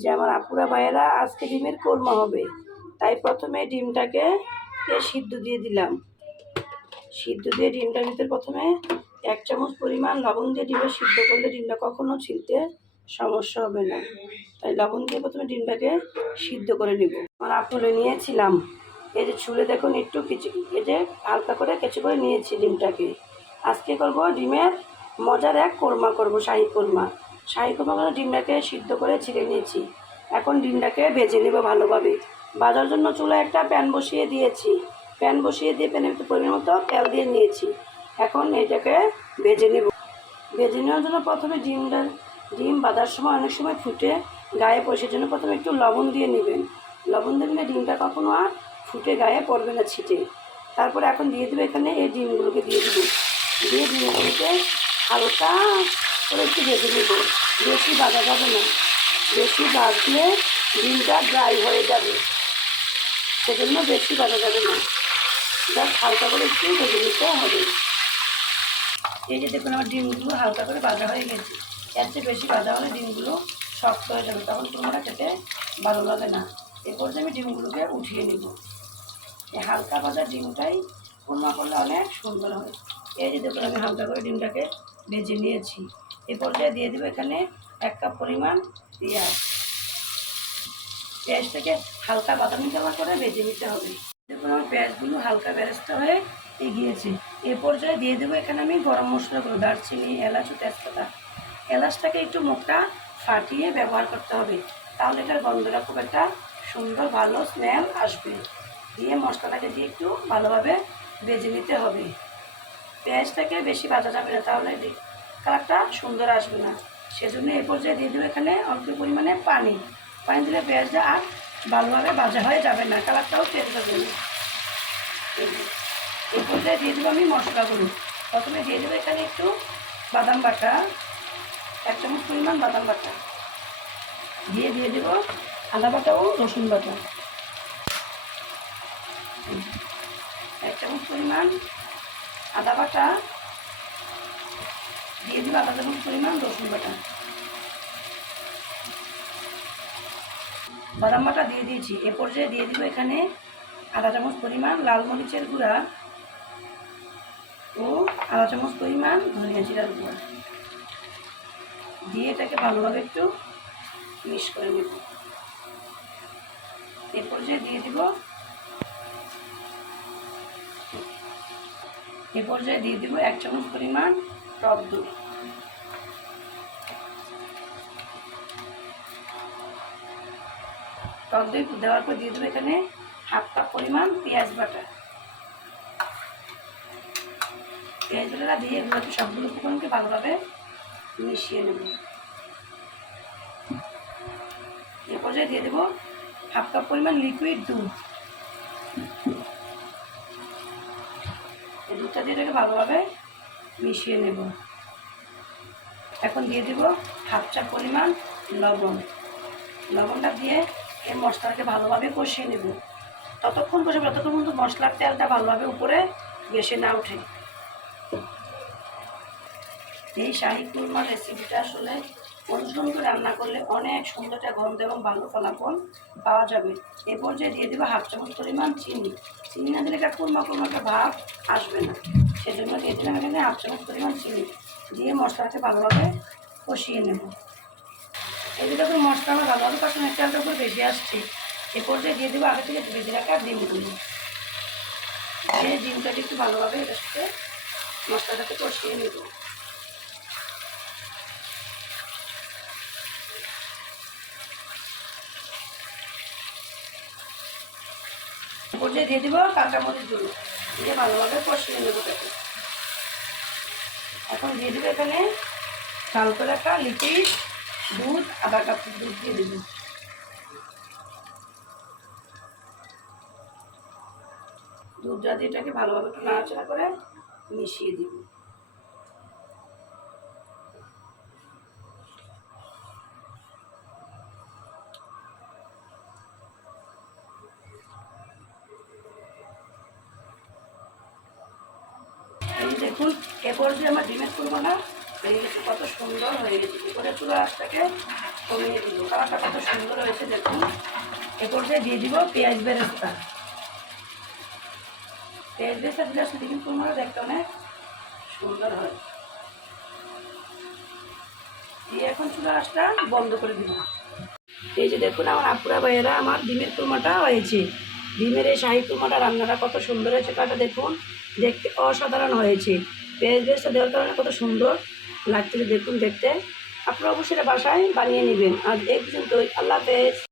যে আমার আপুরা ভাইয়েরা আজকে ডিমের কোরমা হবে, তাই প্রথমে ডিমটাকে সিদ্ধ দিয়ে দিলাম। সিদ্ধ দিয়ে ডিমটার ভিতরে প্রথমে 1 চামচ পরিমাণ লবণ দিয়ে ডিমটা সিদ্ধ করলে ডিমটা কখনো ছিলতে সমস্যা হবে না। তাই লবণ দিয়ে প্রথমে ডিমটাকে সিদ্ধ করে নিব। আমার আপুরে নিয়েছিলাম, এই যে ছুলে দেখুন একটু কিছু, এই যে হালকা করে কেঁচো করে নিয়েছি ডিমটাকে। আজকে করব ডিমের মজার এক কোরমা করব, শাহী কোরমা। শাহী কোরমা করে ডিমটাকে সিদ্ধ করে ছিঁড়ে নিয়েছি। এখন ডিমটাকে ভেজে নেব ভালোভাবে। ভাজার জন্য চুলায় একটা প্যান বসিয়ে দিয়েছি। প্যান বসিয়ে দিয়ে প্যানের একটু পরিমাণ মতো তেল দিয়ে নিয়েছি। এখন এটাকে ভেজে নেব। ভেজে নেওয়ার জন্য প্রথমে ডিম ভাজার সময় অনেক সময় ফুটে গায়ে পড়ে, জন্য প্রথমে একটু লবণ দিয়ে নেবেন। লবণ দিলে ডিমটা কখনো আর ফুটে গায়ে পড়বে না, ছিটে। তারপরে এখন দিয়ে দেবে এখানে এই ডিমগুলোকে দিয়ে দেবো। দিয়ে ডিমগুলোকে হালকা করে একটু ভেজে নেব। বেশি ভাজা যাবে না, বেশি ভাজলে ডিমটা ড্রাই হয়ে যাবে, সেজন্য বেশি ভাজা যাবে না, জাস্ট হালকা করে একটু ভেজে নিতে হবে। এই যে দেখুন আমার ডিমগুলো হালকা করে ভাজা হয়ে গেছে। এর চেয়ে বেশি ভাজা হলে ডিমগুলো শক্ত হয়ে যাবে, তখন কোরমাটা খেতে ভালো লাগে না। এরপর যে আমি ডিমগুলোকে উঠিয়ে নেব। এই হালকা ভাজা ডিমটাই কোরমা করলে অনেক সুন্দর হয়। এই যে দেখুন আমি হালকা করে ডিমটাকে ভেজে নিয়েছি। এ পর্যায়ে দিয়ে দেবো এখানে 1 কাপ পরিমাণ পেঁয়াজ। পেঁয়াজটাকে হালকা বাদামি কালার করে ভেজে নিতে হবে। দেখুন আমার পেঁয়াজগুলো হালকা বেরেস্তা হয়ে গিয়েছে। এ পর্যায়ে দিয়ে দেবো এখানে আমি গরম মশলাগুলো, দারচিনি, এলাচ ও তেজপাতা। এলাচটাকে একটু মুখটা ফাটিয়ে ব্যবহার করতে হবে, তাহলে এটার গন্ধটা খুব একটা সুন্দর ভালো স্মেল আসবে। দিয়ে মশলাটাকে দিয়ে একটু ভালোভাবে ভেজে নিতে হবে। পেঁয়াজটাকে বেশি ভাজা যাবে না, তাহলে কালারটা সুন্দর আসবে না। সেজন্য এই পর্যায়ে দিয়ে দেবো এখানে অল্প পরিমাণে পানি। পানি দিলে পেঁয়াজটা আর ভালোভাবে ভাজা হয়ে যাবে না, কালারটাও চেঞ্জ হবে না। এই পর্যায়ে দিয়ে দেবো আমি মশলাগুলো। প্রথমে দিয়ে দেবো এখানে একটু বাদাম বাটা, 1 চামচ পরিমাণ বাদাম বাটা। দিয়ে দেবো আদা বাটা ও রসুন বাটা, 1 চামচ পরিমাণ আদা বাটা। দিয়ে দেবো আধা চামচ পরিমাণ রসুন বাটা। বাদাম বাটা দিয়ে দিয়েছি। এ পর্যায়ে দিয়ে দেবো এখানে আধা চামচ পরিমাণ লাল মরিচের গুঁড়া ও আধা চামচ পরিমাণ ধনিয়া জিরার গুঁড়া। দিয়ে এটাকে ভালোভাবে একটু মিক্স করে নেব। এ পর্যায়ে দিয়ে দেব দিব 1 চামচ পরিমাণ টক দই। টক দই দেওয়ার পর দিয়ে দেবো এখানে 1/2 কাপ পরিমাণ পেঁয়াজ বাটা। পেঁয়াজ বাটা দিয়ে এগুলোকে সবগুলো উপকরণকে ভালোভাবে মিশিয়ে নেব। এ পর্যায়ে দিয়ে দেবো 1/2 কাপ পরিমাণ লিকুইড দুধ। এই দুধটা দিয়ে এটাকে ভালোভাবে মিশিয়ে নেব। এখন দিয়ে দেবো 1/2 চা পরিমাণ লবণ। লবণটা দিয়ে এই মশলাটাকে ভালোভাবে কষিয়ে নেব। ততক্ষণ কষাবো যতক্ষণ পর্যন্ত মশলার তেলটা ভালোভাবে উপরে ভেসে না ওঠে। এই শাহী কোরমার রেসিপিটা আসলে অনুসরণ করে রান্না করলে অনেক সুন্দর একটা গন্ধ এবং ভালো ফলাফল পাওয়া যাবে। এ পর্যায়ে দিয়ে দেবো 1/2 চামচ পরিমাণ চিনি। চিনি না দিলে একটা কোরমা একটা ভাব আসবে না, সেজন্য দিয়ে দিলাম এখানে 1/2 চামচ পরিমাণ চিনি। দিয়ে মশলাটাকে ভালোভাবে কষিয়ে নেব। এই যে দেখুন মশলা আমার ভালোভাবে কষানো, তেলটা উপর ভেসে আসছে। এ পর্যায়ে দিয়ে দেবো আগে থেকে ভেজে রাখা ডিমগুলো। এই ডিমটাকে একটু ভালোভাবে এটার সাথে মশলাটাকে কষিয়ে নেব। পর্যায়ে দিয়ে দেবো কাঁচামরিচগুলো, দিয়ে ভালোভাবে কষিয়ে নেবো তাকে। এখন দিয়ে দেবো এখানে চাল করে রাখা লিকুইড দুধ, আধা কাপ দুধ দিয়ে দেবো। দুধটা দিয়ে এটাকে ভালোভাবে একটু নাড়াচাড়া করে মিশিয়ে দিব। এই দেখুন এ পর্যায়ে আমার ডিমের কোরমাটা হয়ে গেছে, কত সুন্দর হয়ে গেছে। এরপরে পুরো আঁচটাকে কমিয়ে দিব। কালারটা কত সুন্দর হয়েছে দেখুন। এরপর দিয়ে দিব পেঁয়াজ বেরেস্তা। পেঁয়াজ বেরেস্তা দিলে শুধু কিন্তু কুরমাটা দেখতে অনেক সুন্দর হয়। দিয়ে এখন চুলার আঁচটা বন্ধ করে দিব। এই যে দেখুন আমার আপুরা ভাইয়েরা, আমার ডিমের কুরমাটা হয়েছে। ডিমের এই শাহী কুরমাটা রান্নাটা কত সুন্দর হয়েছে, কাটা দেখুন, দেখতে অসাধারণ হয়েছে। পেঁয়াজ বেরেস্তা দেওয়ার কারণে কত সুন্দর লাগতেছে দেখুন দেখতে। আপনারা অবশ্যই বাসায় বানিয়ে নেবেন। আজ এই পর্যন্ত, আল্লাহ হাফেজ।